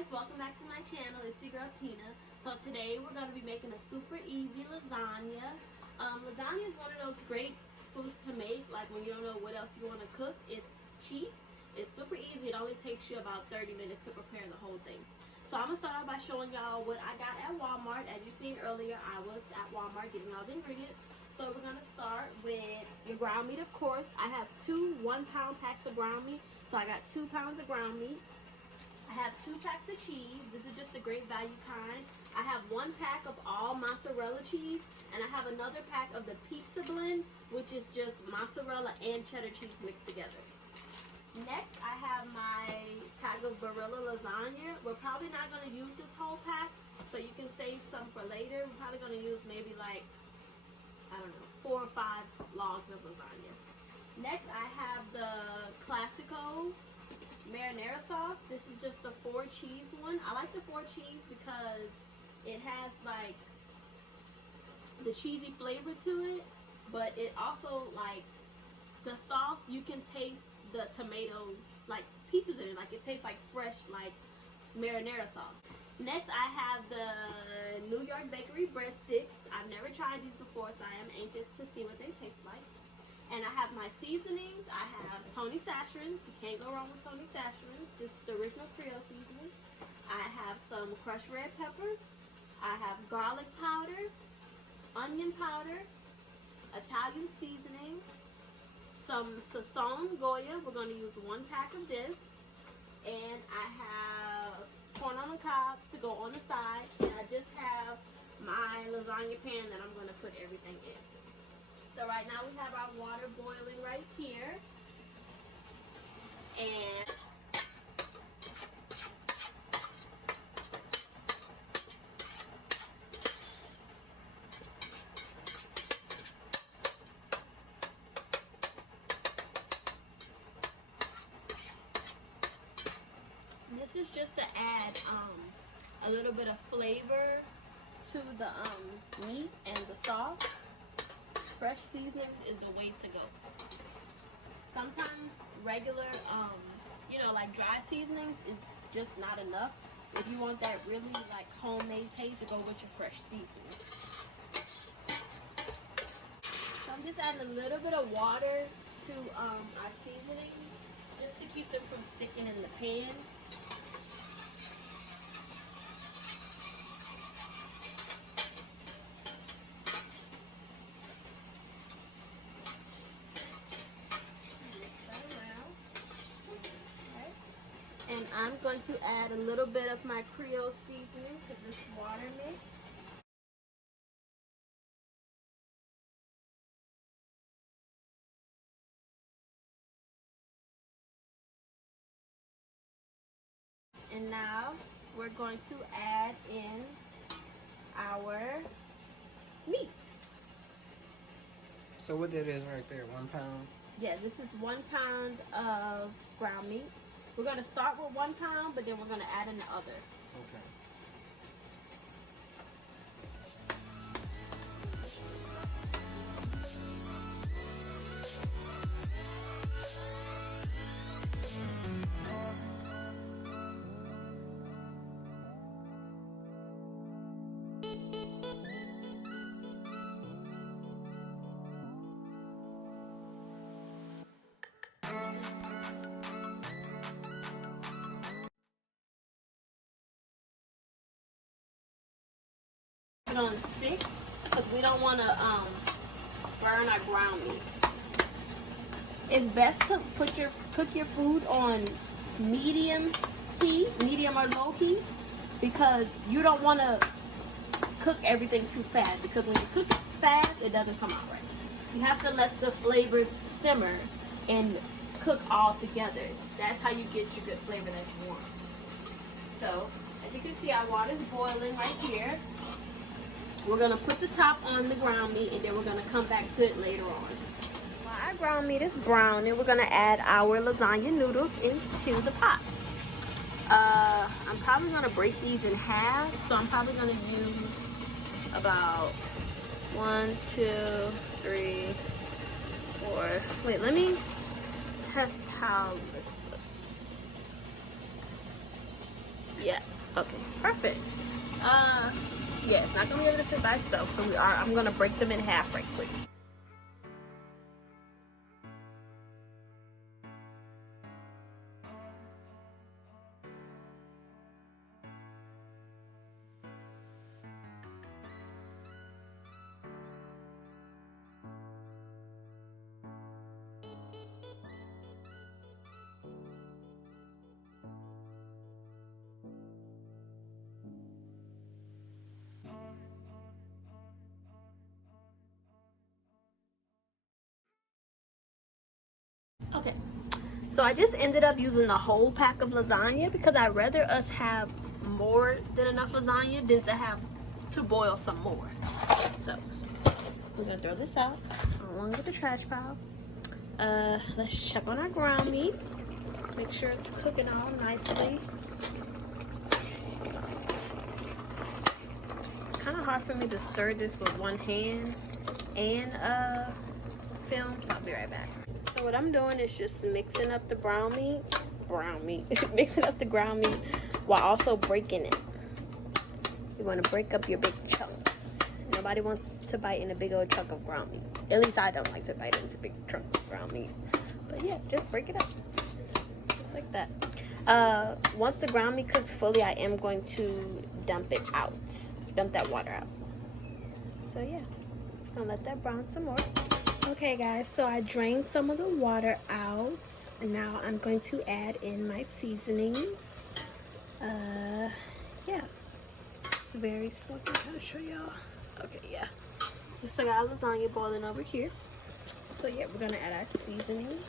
guys, welcome back to my channel. It's your girl Tina. So today we're going to be making a super easy lasagna. Lasagna is one of those great foods to make, like when you don't know what else you want to cook. It's cheap, it's super easy. It only takes you about 30 minutes to prepare the whole thing. So I'm going to start out by showing y'all what I got at Walmart. As you seen earlier, I was at Walmart getting all the ingredients. So we're going to start with the ground meat, of course. I have two 1-pound packs of ground meat. So I got 2 pounds of ground meat. I have 2 packs of cheese. This is just the great value kind. I have 1 pack of all mozzarella cheese, and I have another pack of the pizza blend, which is just mozzarella and cheddar cheese mixed together. Next, I have my pack of Barilla lasagna. We're probably not going to use this whole pack, so you can save some for later. We're probably going to use maybe like, I don't know, 4 or 5 logs of lasagna. Next, I have the Classico marinara sauce. This is just the 4 cheese one. I like the 4 cheese because it has like the cheesy flavor to it, but it also, like, the sauce, you can taste the tomato like pieces in it, like it tastes like fresh like marinara sauce. Next, I have the New York Bakery breadsticks. I've never tried these before, so I am anxious to see what they taste like. And I have my seasonings. I have Tony Sacharins. You can't go wrong with Tony Sacharins. Just the original Creole seasoning. I have some crushed red pepper. I have garlic powder, onion powder, Italian seasoning, some Sazón Goya. We're going to use 1 pack of this. And I have corn on the cob to go on the side. And I just have my lasagna pan that I'm going to put everything in. So right now we have our water boiling right here. And this is just to add a little bit of flavor to the meat and the sauce. Fresh seasonings is the way to go. Sometimes regular, like dry seasonings is just not enough. If you want that really like homemade taste, to go with your fresh seasonings. So I'm just adding a little bit of water to our seasoning, just to keep them from sticking in the pan. And I'm going to add a little bit of my Creole seasoning to this water mix. And now we're going to add in our meat. So what that is right there, 1 pound? Yeah, this is 1 pound of ground meat. We're going to start with 1 pound, but then we're going to add in the other. Okay. Put on 6 because we don't want to burn our ground meat. It's best to cook your food on medium heat, medium or low heat, because you don't want to cook everything too fast, because when you cook it fast, it doesn't come out right. You have to let the flavors simmer and cook all together. That's how you get your good flavor that you want. So, as you can see, our water's boiling right here. We're going to put the top on the ground meat, and then we're going to come back to it later on. While our ground meat is browning, we're going to add our lasagna noodles into the pot. I'm probably going to break these in half, so I'm probably going to use about 1, 2, 3, 4. Wait, let me test how this looks. Yeah. Okay. Perfect. Yeah, it's not gonna be able to fit by itself, so I'm gonna break them in half right quick. Okay, so I just ended up using the whole pack of lasagna because I'd rather us have more than enough lasagna than to have to boil some more. So we're gonna throw this out along with the trash pile. Let's check on our ground meat. Make sure it's cooking all nicely. Kind of hard for me to stir this with one hand and film, so I'll be right back. So what I'm doing is just mixing up the mixing up the ground meat while also breaking it. You want to break up your big chunks. Nobody wants to bite in a big old chunk of ground meat. At least I don't like to bite into big chunks of ground meat. But yeah, just break it up. Just like that. Once the ground meat cooks fully, I am going to dump it out. Dump that water out. So yeah, just gonna let that brown some more. Okay guys, so I drained some of the water out. Now I'm going to add in my seasonings. Yeah, it's very smoky. I'll show y'all. Okay, yeah. So I got lasagna boiling over here. So yeah, we're gonna add our seasonings.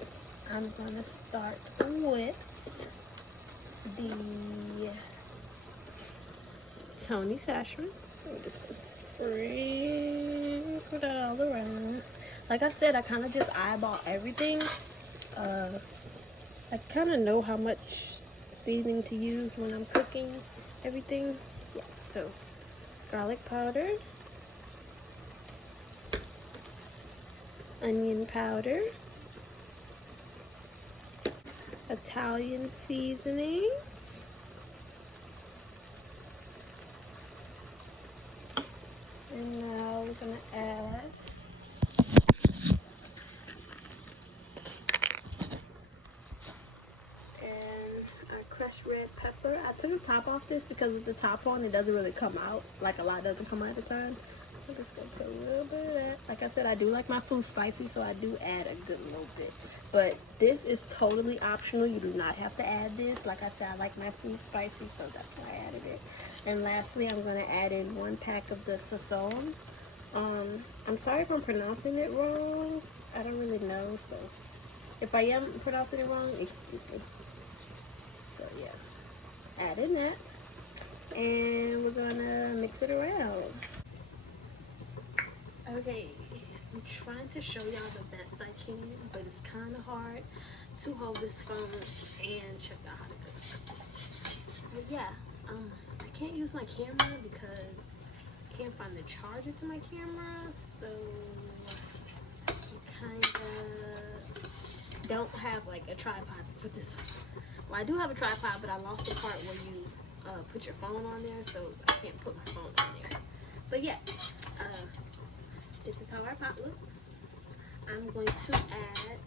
I'm gonna start with the Tony Sashers. So we're just gonna sprinkle that all around. Like I said, I kind of just eyeball everything. I kind of know how much seasoning to use when I'm cooking everything. Yeah, so garlic powder, onion powder, Italian seasoning, and now we're gonna add crushed red pepper. I took the top off this because with the top on, it doesn't really come out. Like a lot doesn't come out at the time. I'm just gonna put a little bit of that. Like I said, I do like my food spicy, so I do add a good little bit. But this is totally optional. You do not have to add this. Like I said, I like my food spicy, so that's why I added it. And lastly, I'm gonna add in 1 pack of the sazon. I'm sorry if I'm pronouncing it wrong. I don't really know, so if I am pronouncing it wrong, excuse me. So yeah, add in that, and we're gonna mix it around. Okay, I'm trying to show y'all the best I can, but it's kind of hard to hold this phone and check out how to cook. But yeah, I can't use my camera because I can't find the charger to my camera, so I kind of don't have like a tripod to put this on. Well, I do have a tripod, but I lost the part where you put your phone on there, so I can't put my phone on there. But yeah, this is how our pot looks. I'm going to add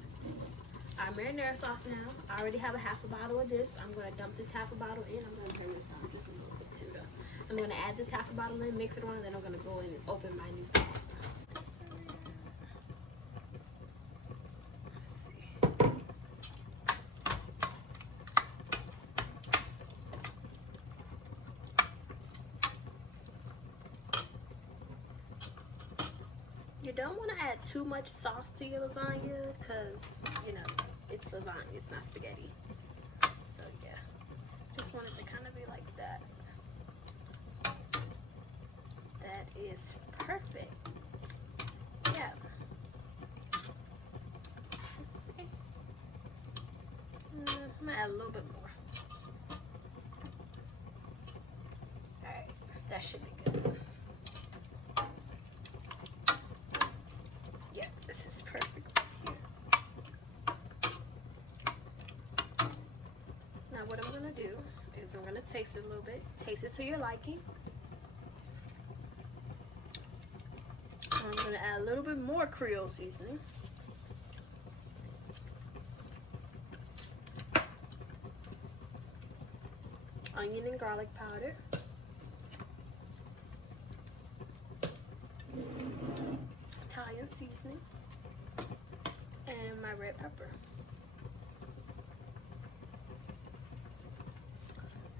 our marinara sauce now. I already have a half a bottle of this. I'm going to dump this half a bottle in. I'm going to turn this down just a little bit too, though. I'm going to add this half a bottle in, mix it around, and then I'm going to go in and open my new pot. You don't want to add too much sauce to your lasagna because, you know, it's lasagna, it's not spaghetti. So yeah, just want it to kind of be like that. That is perfect. Yeah. Let's see. I'm gonna add a little bit more. Alright, that should be good. Now what I'm gonna do is I'm gonna taste it a little bit. Taste it to your liking. I'm gonna add a little bit more Creole seasoning. Onion and garlic powder. Italian seasoning. And my red pepper.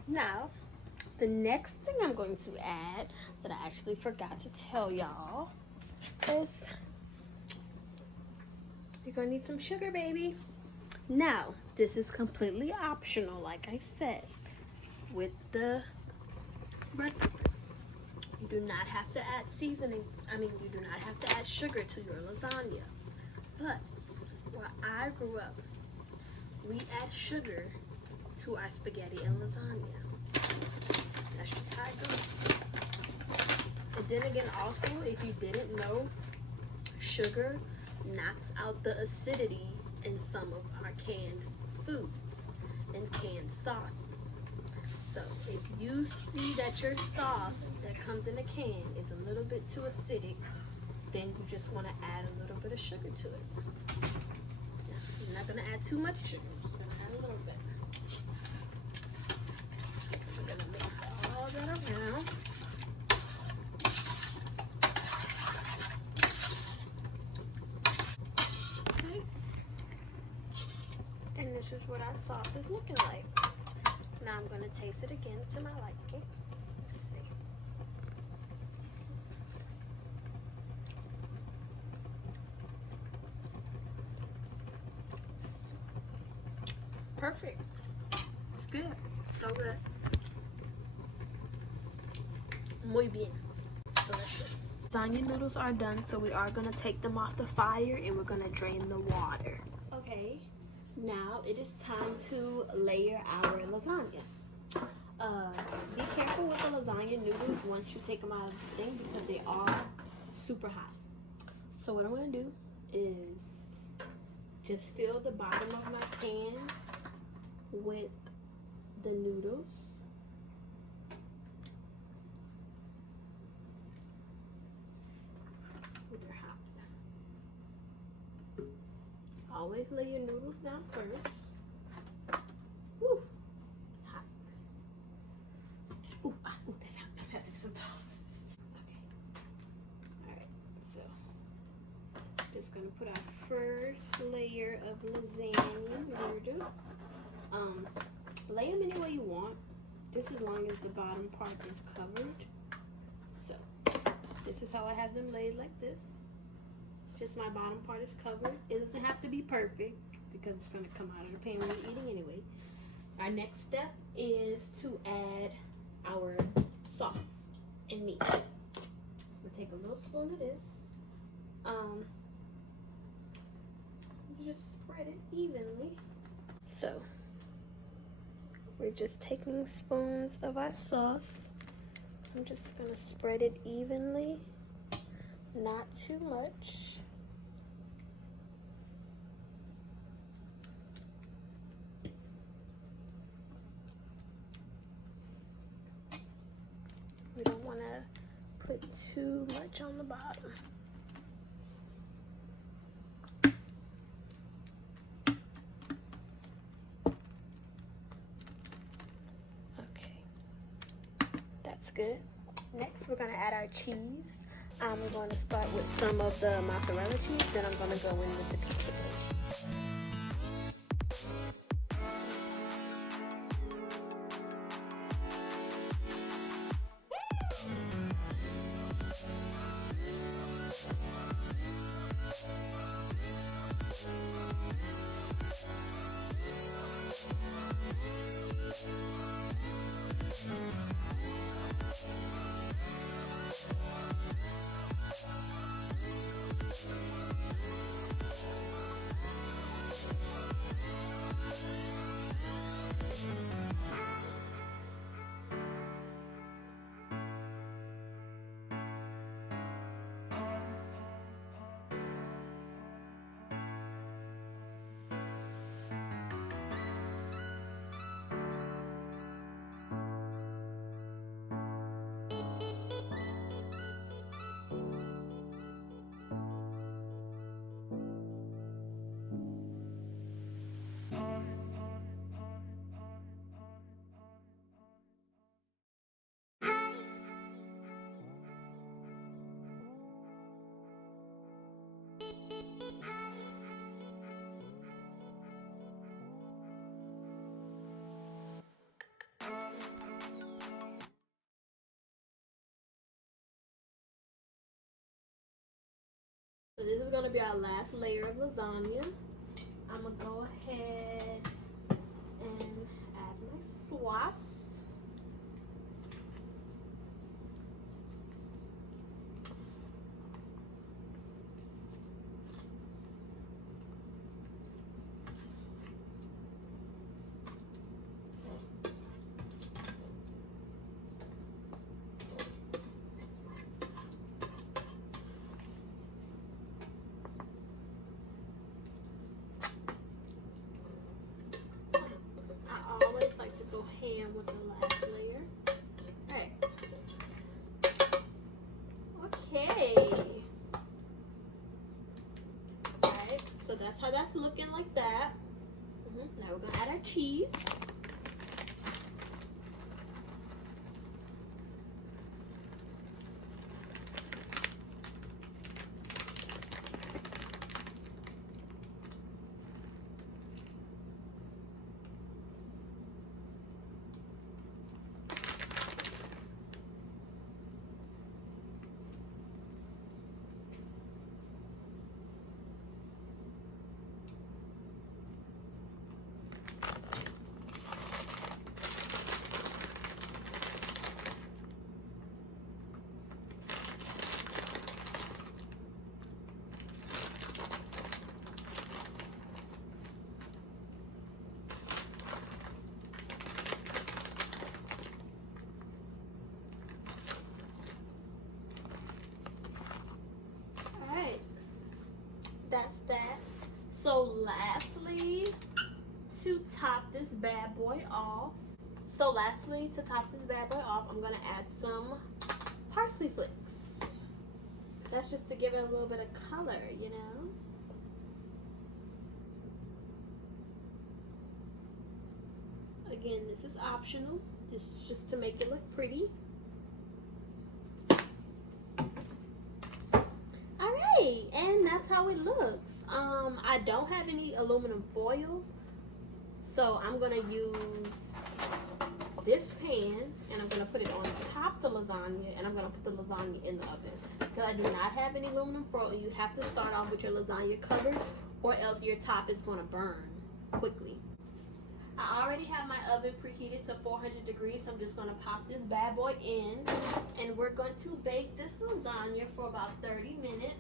Now, the next thing I'm going to add that I actually forgot to tell y'all is you're gonna need some sugar, baby. Now, this is completely optional, like I said, with the red pepper. You do not have to add seasoning. You do not have to add sugar to your lasagna. But where I grew up, we add sugar to our spaghetti and lasagna. That's just how it goes. And then again, also, if you didn't know, sugar knocks out the acidity in some of our canned foods and canned sauces. So if you see that your sauce that comes in a can is a little bit too acidic, then you just want to add a little bit of sugar to it. Now, you're not going to add too much sugar, you're just going to add a little bit. We're going to mix all that around. Okay. And this is what our sauce is looking like. Now I'm going to taste it again to my liking. Let's see. Perfect. It's good. So good. Muy bien. It's delicious. Lasagna noodles are done, so we are going to take them off the fire and we're going to drain the water. Okay. Now it is time to layer our lasagna. Be careful with the lasagna noodles once you take them out of the thing because they are super hot. So what I'm going to do is just fill the bottom of my pan with the noodles. They're hot. Always lay your noodles down first. Woo. Hot. Ooh, that's hot. I'm having some toast. Okay. Alright, so just gonna put our first layer of lasagna noodles. Lay them any way you want, just as long as the bottom part is covered. So this is how I have them laid, like this. Just my bottom part is covered. It doesn't have to be perfect because it's going to come out of the pan when you're eating anyway. Our next step is to add our sauce and meat. We'll take a little spoon of this. Just spread it evenly. So we're just taking spoons of our sauce. I'm just going to spread it evenly, not too much. We don't want to put too much on the bottom. Okay, that's good. Next, we're going to add our cheese. We're going to start with some of the mozzarella cheese, then I'm going to go in with the pico. So this is going to be our last layer of lasagna. I'm going to go ahead and add my sauce. I always like to go ham with the last layer. Alright. Okay. Alright, so that's how that's looking, like that. Now we're gonna add our cheese. That's that. So lastly, to top this bad boy off, I'm gonna add some parsley flakes. That's just to give it a little bit of color, you know. Again, this is optional. This is just to make it look pretty. Alright, and that's how it looks. I don't have any aluminum foil, so I'm gonna use this pan and I'm gonna put it on top of the lasagna, and I'm gonna put the lasagna in the oven. Because I do not have any aluminum foil, you have to start off with your lasagna covered, or else your top is gonna burn quickly. I already have my oven preheated to 400 degrees, so I'm just going to pop this bad boy in, and we're going to bake this lasagna for about 30 minutes.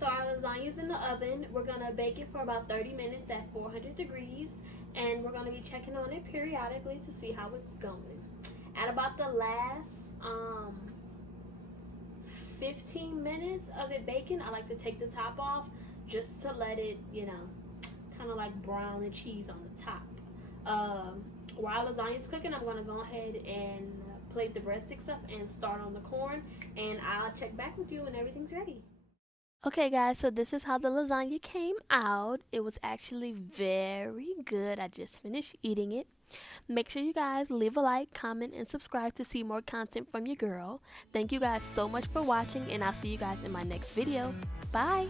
So our lasagna's in the oven. We're going to bake it for about 30 minutes at 400 degrees, and we're going to be checking on it periodically to see how it's going. At about the last 15 minutes of it baking, I like to take the top off just to let it, you know, kind of like brown and cheese on the top. While lasagna is cooking, I'm going to go ahead and plate the breadsticks up and start on the corn, and I'll check back with you when everything's ready. Okay guys, so this is how the lasagna came out. It was actually very good. I just finished eating it. Make sure you guys leave a like, comment, and subscribe to see more content from your girl. Thank you guys so much for watching, and I'll see you guys in my next video. Bye!